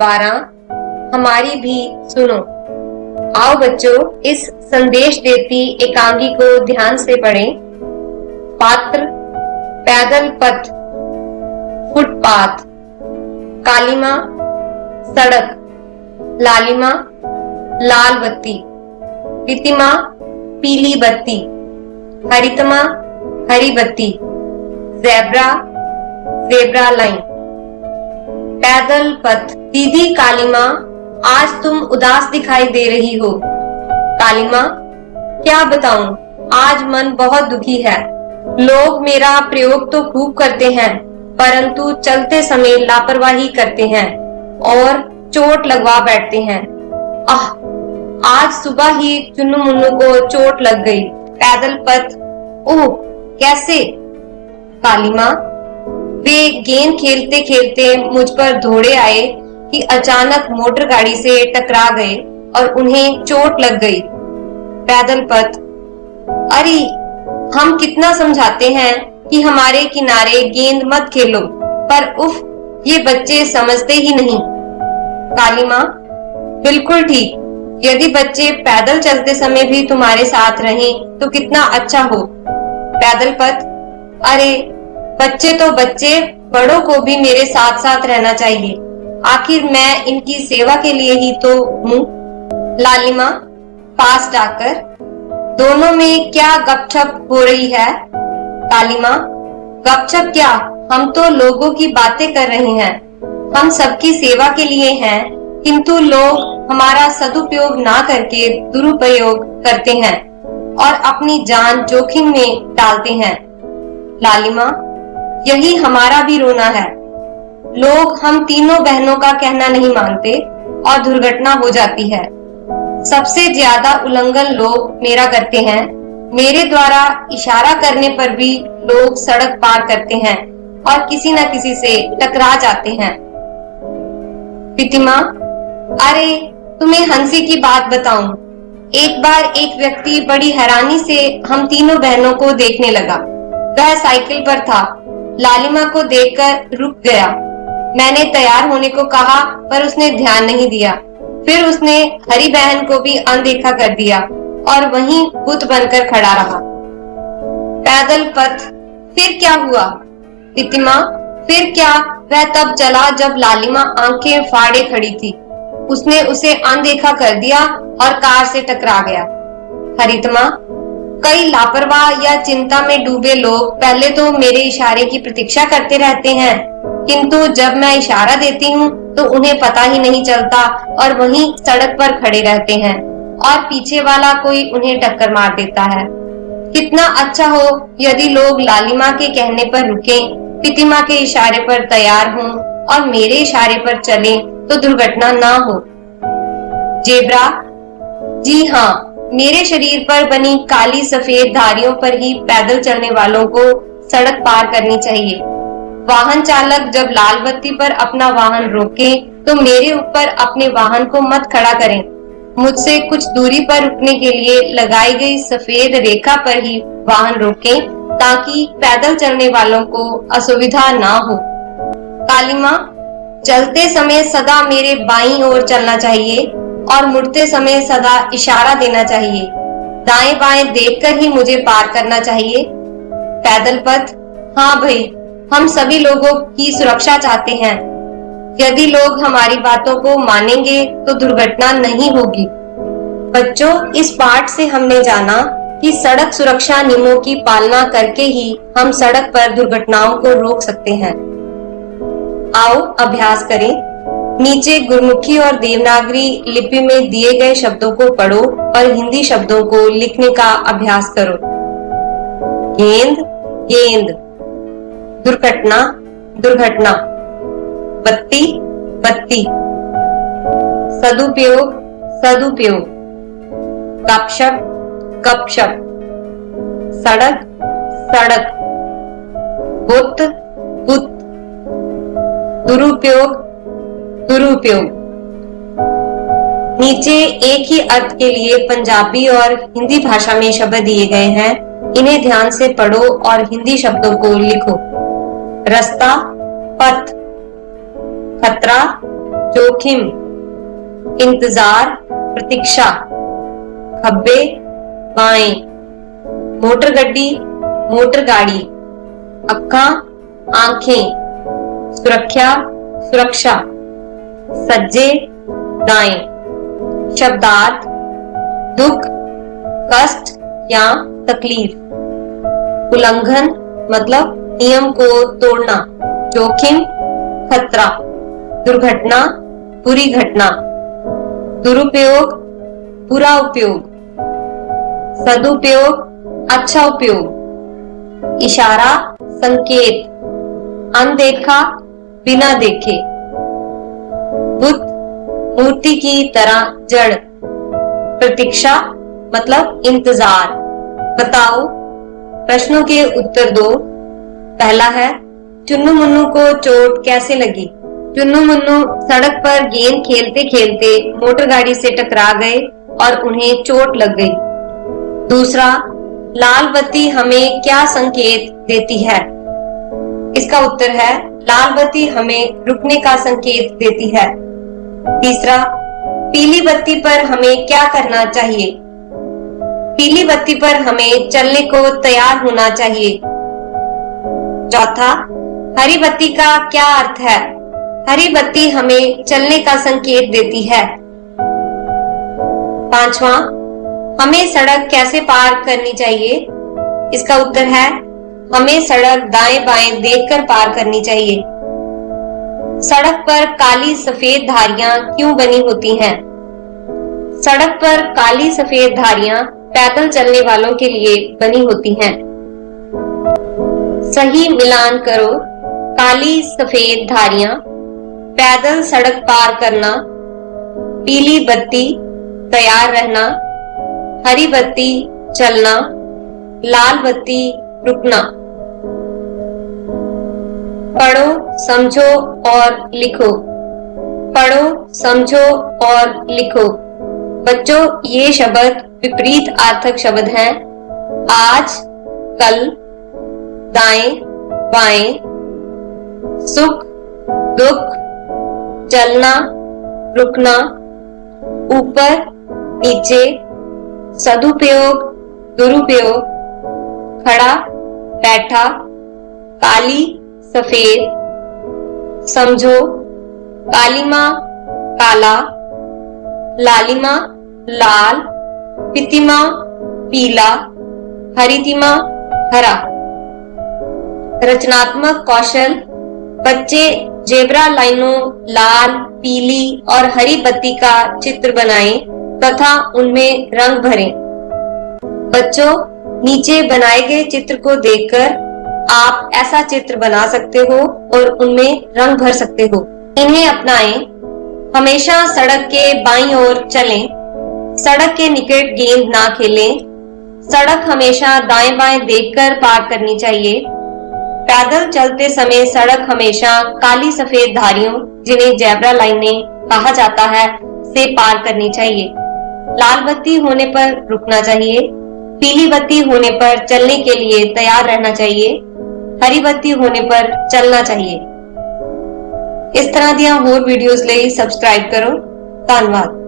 पाठ 12 हमारी भी सुनो। आओ बच्चों, इस संदेश देती एकांगी को ध्यान से पढ़ें। पात्र पैदल पथ, फुटपाथ। कालिमा सड़क, लालिमा लाल बत्ती, प्रीतिमा पीली बत्ती, हरितमा हरी बत्ती, ज़ेब्रा ज़ेब्रा लाइन। पैदल पथ। दीदी कालिमा, आज तुम उदास दिखाई दे रही हो। कालिमा, क्या बताऊं, आज मन बहुत दुखी है। लोग मेरा प्रयोग तो खूब करते हैं, परंतु चलते समय लापरवाही करते हैं और चोट लगवा बैठते हैं। आह, आज सुबह ही चुन्नू मुन्नू को चोट लग गई। पैदल पथ। ओह, कैसे? कालिमा, वे गेंद खेलते खेलते मुझ पर दौड़े आए कि अचानक मोटर गाड़ी से टकरा गए और उन्हें चोट लग गई। पैदल पथ। अरे, हम कितना समझाते हैं कि हमारे किनारे गेंद मत खेलो, पर उफ, ये बच्चे समझते ही नहीं। कालिमा, बिल्कुल ठीक। यदि बच्चे पैदल चलते समय भी तुम्हारे साथ रहें तो कितना अच्छा हो। पैदल पथ। अरे, बच्चे तो बच्चे, बड़ों को भी मेरे साथ साथ रहना चाहिए। आखिर मैं इनकी सेवा के लिए ही तो हूँ। लालिमा पास डाकर। दोनों में क्या गपशप हो रही है? कालिमा, गपशप क्या, हम तो लोगों की बातें कर रहे हैं। हम सबकी सेवा के लिए हैं, किंतु लोग हमारा सदुपयोग ना करके दुरुपयोग करते हैं और अपनी जान जोखिम में डालते हैं। लालिमा, यही हमारा भी रोना है। लोग हम तीनों बहनों का कहना नहीं मानते और दुर्घटना हो जाती है। सबसे ज्यादा उल्लंघन लोग मेरा करते हैं। मेरे द्वारा इशारा करने पर भी लोग सड़क पार करते हैं और किसी न किसी से टकरा जाते हैं। प्रीतिमा, अरे, तुम्हें हंसी की बात बताऊं। एक बार एक व्यक्ति बड़ी हैरानी से हम तीनों बहनों को देखने लगा। वह साइकिल पर था। लालिमा को देखकर रुक गया। मैंने तैयार होने को कहा, पर उसने ध्यान नहीं दिया। फिर उसने हरी बहन को भी अनदेखा कर दिया और वहीं बुत बनकर खड़ा रहा। पैदल पथ। फिर क्या हुआ? प्रीतिमा, फिर क्या, वह तब चला जब लालिमा आंखें फाड़े खड़ी थी। उसने उसे अनदेखा कर दिया और कार से टकरा गया। हरितमा, कई लापरवाह या चिंता में डूबे लोग पहले तो मेरे इशारे की प्रतीक्षा करते रहते हैं, किंतु जब मैं इशारा देती हूँ तो उन्हें पता ही नहीं चलता और वहीं सड़क पर खड़े रहते हैं और पीछे वाला कोई उन्हें टक्कर मार देता है। कितना अच्छा हो यदि लोग लालिमा के कहने पर रुकें, प्रीतिमा के इशारे पर तैयार हों और मेरे इशारे पर चलें तो दुर्घटना ना हो। जेब्रा। जी हाँ, मेरे शरीर पर बनी काली सफेद धारियों पर ही पैदल चलने वालों को सड़क पार करनी चाहिए। वाहन चालक जब लाल बत्ती पर अपना वाहन रोके तो मेरे ऊपर अपने वाहन को मत खड़ा करें। मुझसे कुछ दूरी पर रुकने के लिए लगाई गई सफेद रेखा पर ही वाहन रोकें ताकि पैदल चलने वालों को असुविधा ना हो। कालिमा, चलते समय सदा मेरे बाईं ओर चलना चाहिए और मुड़ते समय सदा इशारा देना चाहिए। दाएं बाएं देखकर ही मुझे पार करना चाहिए। पैदल पथ। हाँ भाई, हम सभी लोगों की सुरक्षा चाहते हैं। यदि लोग हमारी बातों को मानेंगे तो दुर्घटना नहीं होगी। बच्चों, इस पाठ से हमने जाना कि सड़क सुरक्षा नियमों की पालना करके ही हम सड़क पर दुर्घटनाओं को रोक सकते हैं। आओ अभ्यास करें। नीचे गुरमुखी और देवनागरी लिपि में दिए गए शब्दों को पढ़ो और हिंदी शब्दों को लिखने का अभ्यास करो। गेंद, गेंद। दुर्घटना, दुर्घटना। बत्ती, बत्ती। सदुपयोग, सदुपयोग। गपशप, गपशप। सड़क, सड़क। बुत, बुत। दुरुपयोग, दुरुपयोग। नीचे एक ही अर्थ के लिए पंजाबी और हिंदी भाषा में शब्द दिए गए हैं। इन्हें ध्यान से पढ़ो और हिंदी शब्दों को लिखो। रास्ता, पथ। खतरा, जोखिम, इंतजार, प्रतीक्षा, खब्बे, बाएं, मोटर गड्डी, मोटर गाड़ी, अक्खां, आंखें, सुरक्षा, सुरक्षा, सज्जे, दाएं, शब्दार्थ, दुख, कष्ट या तकलीफ, उल्लंघन मतलब नियम को तोड़ना, जोखिम, खतरा, दुर्घटना, बुरी घटना, दुरुपयोग, बुरा उपयोग, सदुपयोग, अच्छा उपयोग, इशारा, संकेत, अनदेखा, बिना देखे, बुत, मूर्ति की तरह जड़, प्रतीक्षा मतलब इंतजार, बताओ, प्रश्नों के उत्तर दो। पहला है, चुन्नू मुन्नू को चोट कैसे लगी? चुन्नू मुन्नू सड़क पर गेंद खेलते खेलते मोटर गाड़ी से टकरा गए और उन्हें चोट लग गई। दूसरा, लाल बत्ती हमें क्या संकेत देती है? इसका उत्तर है, लाल बत्ती हमें रुकने का संकेत देती है। तीसरा, पीली बत्ती पर हमें क्या करना चाहिए? पीली बत्ती पर हमें चलने को तैयार होना चाहिए। चौथा, हरी बत्ती का क्या अर्थ है? हरी बत्ती हमें चलने का संकेत देती है। पांचवा, हमें सड़क कैसे पार करनी चाहिए? इसका उत्तर है, हमें सड़क दाएं बाएं देखकर पार करनी चाहिए। सड़क पर काली सफेद धारियां क्यों बनी होती हैं? सड़क पर काली सफेद धारियां पैदल चलने वालों के लिए बनी होती हैं। सही मिलान करो। काली सफेद धारियां, पैदल सड़क पार करना, पीली बत्ती तैयार रहना, हरी बत्ती चलना, लाल बत्ती रुकना। पढ़ो, समझो और लिखो। पढ़ो, समझो और लिखो। बच्चों, ये शब्द विपरीत अर्थक शब्द हैं। आज, कल, दाएं, बाएं, सुख, दुख, चलना, रुकना, ऊपर, नीचे, सदुपयोग, दुरुपयोग, खड़ा, बैठा, काली, सफेद, समझो, कालीमा, काला, लालिमा, लाल, पितिमा, पीला, हरितिमा, हरा। रचनात्मक कौशल, बच्चे जेब्रा लाइनों, लाल, पीली और हरी बत्ती का चित्र बनाएं तथा उनमें रंग भरें। बच्चों, नीचे बनाए गए चित्र को देखकर आप ऐसा चित्र बना सकते हो और उनमें रंग भर सकते हो। इन्हें अपनाएं। हमेशा सड़क के बाईं ओर चलें। सड़क के निकट गेंद ना खेलें। सड़क हमेशा दाएं बाएं देखकर पार करनी चाहिए। पैदल चलते समय सड़क हमेशा काली सफेद धारियों, जिन्हें जेब्रा लाइनें कहा जाता है, से पार करनी चाहिए। लाल बत्ती होने पर रुकना चाहिए। पीली बत्ती होने पर चलने के लिए तैयार रहना चाहिए। हरी बत्ती होने पर चलना चाहिए। इस तरह दियां होर वीडियोस ਲਈ सब्सक्राइब करो। धन्यवाद।